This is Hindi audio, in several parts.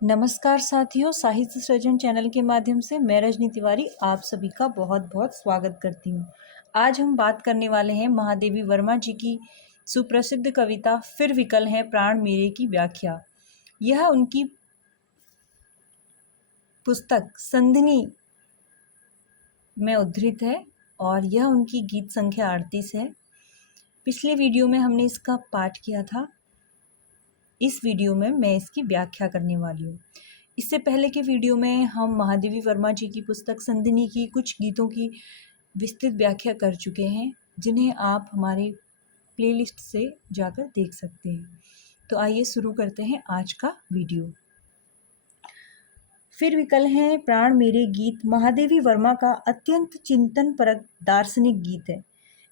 नमस्कार साथियों, साहित्य सृजन चैनल के माध्यम से मैं रजनी तिवारी आप सभी का बहुत बहुत स्वागत करती हूँ। आज हम बात करने वाले हैं महादेवी वर्मा जी की सुप्रसिद्ध कविता फिर विकल है प्राण मेरे की व्याख्या। यह उनकी पुस्तक संधिनी में उद्धृत है और यह उनकी गीत संख्या 38 है। पिछले वीडियो में हमने इसका पाठ किया था। इस वीडियो में मैं इसकी व्याख्या करने वाली हूँ। इससे पहले के वीडियो में हम महादेवी वर्मा जी की पुस्तक संधिनी की कुछ गीतों की विस्तृत व्याख्या कर चुके हैं, जिन्हें आप हमारे प्लेलिस्ट से जाकर देख सकते हैं। तो आइए शुरू करते हैं आज का वीडियो। फिर विकल हैं प्राण मेरे गीत महादेवी वर्मा का अत्यंत चिंतन परक दार्शनिक गीत है।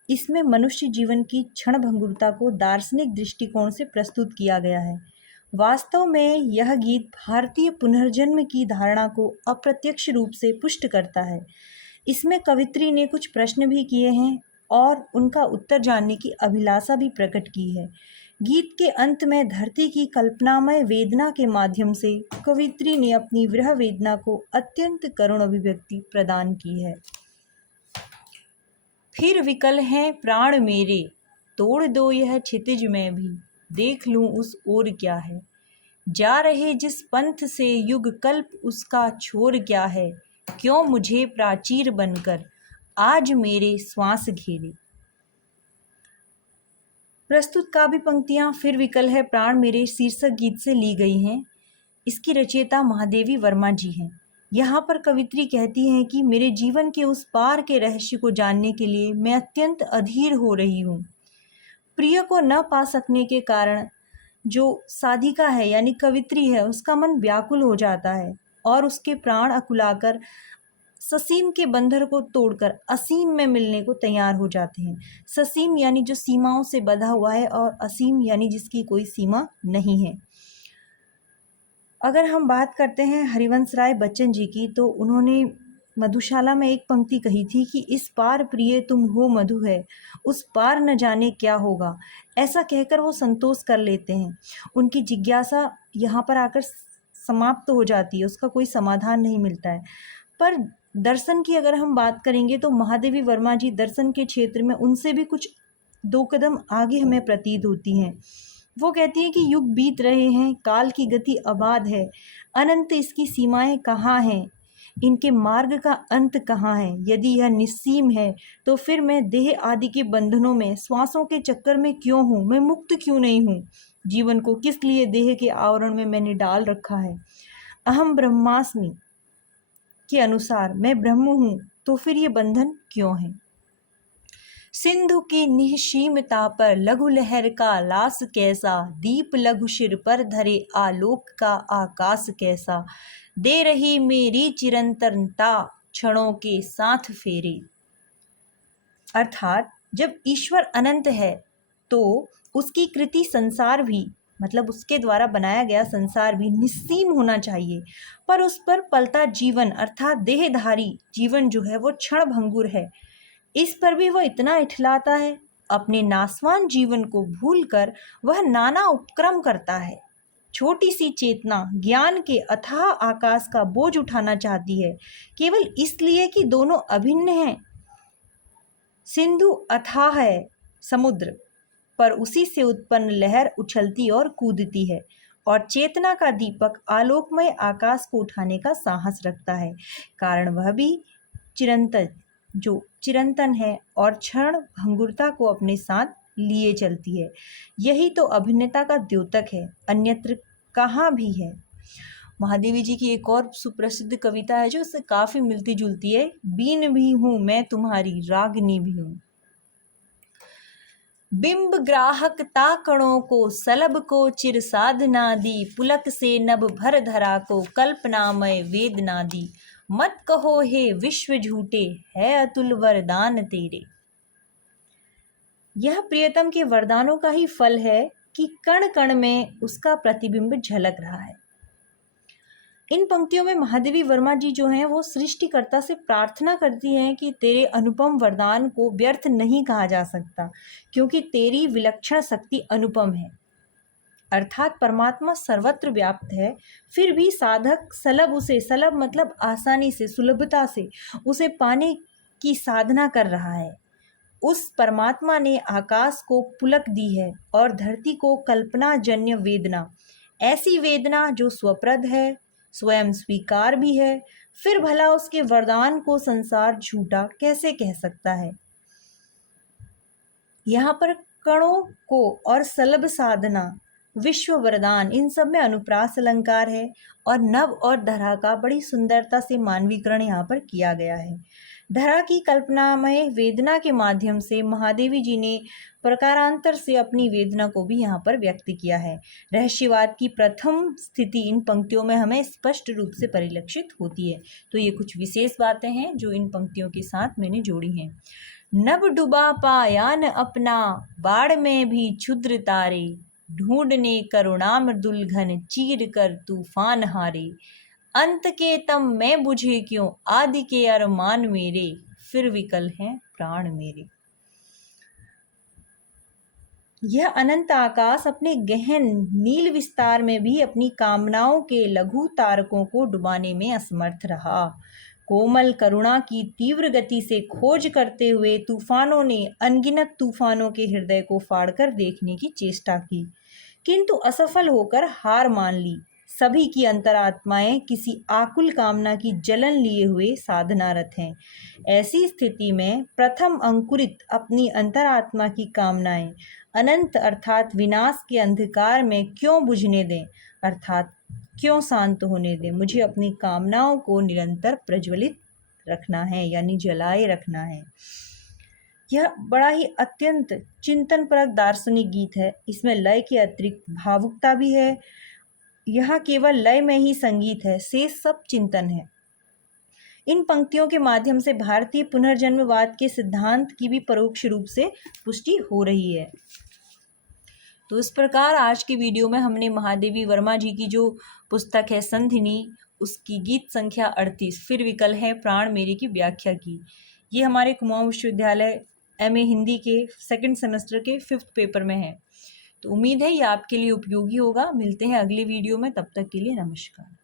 इसमें मनुष्य जीवन की क्षण भंगुरता को दार्शनिक दृष्टिकोण से प्रस्तुत किया गया है। वास्तव में यह गीत भारतीय पुनर्जन्म की धारणा को अप्रत्यक्ष रूप से पुष्ट करता है। इसमें कवित्री ने कुछ प्रश्न भी किए हैं और उनका उत्तर जानने की अभिलाषा भी प्रकट की है। गीत के अंत में धरती की कल्पनामय वेदना के माध्यम से कवित्री ने अपनी विरह वेदना को अत्यंत करुण अभिव्यक्ति प्रदान की है। फिर विकल हैं प्राण मेरे, तोड़ दो यह क्षितिज में भी, देख लूं उस ओर क्या है। जा रहे जिस पंथ से युग कल्प उसका छोर क्या है। क्यों मुझे प्राचीर बनकर आज मेरे श्वास घेरे। प्रस्तुत काव्य पंक्तियां फिर विकल है प्राण मेरे शीर्षक गीत से ली गई हैं। इसकी रचयिता महादेवी वर्मा जी हैं। यहाँ पर कवित्री कहती हैं कि मेरे जीवन के उस पार के रहस्य को जानने के लिए मैं अत्यंत अधीर हो रही हूँ। प्रिय को न पा सकने के कारण जो साधिका है यानी कवित्री है, उसका मन व्याकुल हो जाता है और उसके प्राण अकुलाकर ससीम के बंधन को तोड़कर असीम में मिलने को तैयार हो जाते हैं। ससीम यानी जो सीमाओं से बंधा हुआ है और असीम यानी जिसकी कोई सीमा नहीं है। अगर हम बात करते हैं हरिवंश राय बच्चन जी की, तो उन्होंने मधुशाला में एक पंक्ति कही थी कि इस पार प्रिय तुम हो मधु है, उस पार न जाने क्या होगा। ऐसा कहकर वो संतोष कर लेते हैं। उनकी जिज्ञासा यहाँ पर आकर समाप्त हो जाती है, उसका कोई समाधान नहीं मिलता है। पर दर्शन की अगर हम बात करेंगे तो महादेवी वर्मा जी दर्शन के क्षेत्र में उनसे भी कुछ 2 कदम आगे हमें प्रतीत होती हैं। वो कहती हैं कि युग बीत रहे हैं, काल की गति अबाध है, अनंत इसकी सीमाएं कहाँ हैं, इनके मार्ग का अंत कहाँ है। यदि यह निस्सीम है तो फिर मैं देह आदि के बंधनों में श्वासों के चक्कर में क्यों हूँ, मैं मुक्त क्यों नहीं हूँ। जीवन को किस लिए देह के आवरण में मैंने डाल रखा है। अहम ब्रह्मास्मि के अनुसार मैं ब्रह्म हूँ, तो फिर ये बंधन क्यों है। सिंधु की निःसीमता पर लघु लहर का लास कैसा, दीप लघु सिर पर धरे आलोक का आकाश कैसा। दे रही मेरी चिरंतनता क्षणों के साथ फेरे। अर्थात जब ईश्वर अनंत है तो उसकी कृति संसार भी, मतलब उसके द्वारा बनाया गया संसार भी निस्सीम होना चाहिए, पर उस पर पलता जीवन अर्थात देहधारी जीवन जो है वो क्षण भंगुर है। इस पर भी वह इतना इठलाता है, अपने नासवान जीवन को भूलकर वह नाना उपक्रम करता है। छोटी सी चेतना ज्ञान के अथाह आकाश का बोझ उठाना चाहती है, केवल इसलिए कि दोनों अभिन्न हैं। सिंधु अथाह है समुद्र, पर उसी से उत्पन्न लहर उछलती और कूदती है, और चेतना का दीपक आलोकमय आकाश को उठाने का साहस रखता है। कारण वह भी चिरंतन है और क्षण भंगुरता को अपने साथ लिए चलती है। यही तो अभिन्नता का द्योतक है, अन्यत्र कहाँ भी है। महादेवी जी की एक और सुप्रसिद्ध कविता है जो उससे काफी मिलती जुलती है। बीन भी हूँ मैं तुम्हारी, रागनी भी हूँ। बिंब ग्राहक ताकणों को सलभ को चिर साधना दी, पुलक से नभ भर धरा को कल्पनामय वेदना दी। मत कहो हे विश्व झूठे, है अतुल वरदान तेरे। यह प्रियतम के वरदानों का ही फल है कि कण कण में उसका प्रतिबिंब झलक रहा है। इन पंक्तियों में महादेवी वर्मा जी जो हैं वो सृष्टिकर्ता से प्रार्थना करती हैं कि तेरे अनुपम वरदान को व्यर्थ नहीं कहा जा सकता, क्योंकि तेरी विलक्षण शक्ति अनुपम है। अर्थात परमात्मा सर्वत्र व्याप्त है, फिर भी साधक सलभ मतलब आसानी से, सुलभता से उसे पाने की साधना कर रहा है। उस परमात्मा ने आकाश को पुलक दी है और धरती को कल्पना जन्य वेदना, ऐसी वेदना जो स्वप्रद है, स्वयं स्वीकार भी है, फिर भला उसके वरदान को संसार झूठा कैसे कह सकता है। यहाँ पर कणों को और सलभ साधना, विश्व वरदान, इन सब में अनुप्रास अलंकार है और नभ और धरा का बड़ी सुंदरता से मानवीकरण यहाँ पर किया गया है। धरा की कल्पनामय वेदना के माध्यम से महादेवी जी ने प्रकारांतर से अपनी वेदना को भी यहाँ पर व्यक्त किया है। रहस्यवाद की प्रथम स्थिति इन पंक्तियों में हमें स्पष्ट रूप से परिलक्षित होती है। तो ये कुछ विशेष बातें हैं जो इन पंक्तियों के साथ मैंने जोड़ी हैं। नभ डुबा पायान अपना, बाढ़ में भी क्षुद्र तारे, ढूंढने करुणा मृदुल घन, चीर कर तूफान हारे। अंत के तम मैं बुझे क्यों, आदि के अरमान मेरे, फिर विकल हैं प्राण मेरे। यह अनंत आकाश अपने गहन नील विस्तार में भी अपनी कामनाओं के लघु तारकों को डुबाने में असमर्थ रहा। कोमल करुणा की तीव्र गति से खोज करते हुए तूफानों ने अनगिनत तूफानों के हृदय को फाड़कर देखने की चेष्टा की, किंतु असफल होकर हार मान ली। सभी की अंतरात्माएं किसी आकुल कामना की जलन लिए हुए साधनारत हैं। ऐसी स्थिति में प्रथम अंकुरित अपनी अंतरात्मा की कामनाएं अनंत अर्थात विनाश के अंधकार में क्यों बुझने दें, अर्थात क्यों शांत होने दें। मुझे अपनी कामनाओं को निरंतर प्रज्वलित रखना है, यानी जलाए रखना है। यह बड़ा ही अत्यंत चिंतनपरक दार्शनिक गीत है। इसमें लय के अतिरिक्त भावुकता भी है। यहाँ केवल लय में ही संगीत है, शेष सब चिंतन है। इन पंक्तियों के माध्यम से भारतीय पुनर्जन्मवाद के सिद्धांत की भी परोक्ष रूप से पुष्टि हो रही है। तो इस प्रकार आज की वीडियो में हमने महादेवी वर्मा जी की जो पुस्तक है संधिनी, उसकी गीत संख्या 38 फिर विकल है प्राण मेरे की व्याख्या की। ये हमारे कुमाऊं विश्वविद्यालय MA हिंदी के सेकंड सेमेस्टर के 5th पेपर में है। तो उम्मीद है ये आपके लिए उपयोगी होगा। मिलते हैं अगले वीडियो में, तब तक के लिए नमस्कार।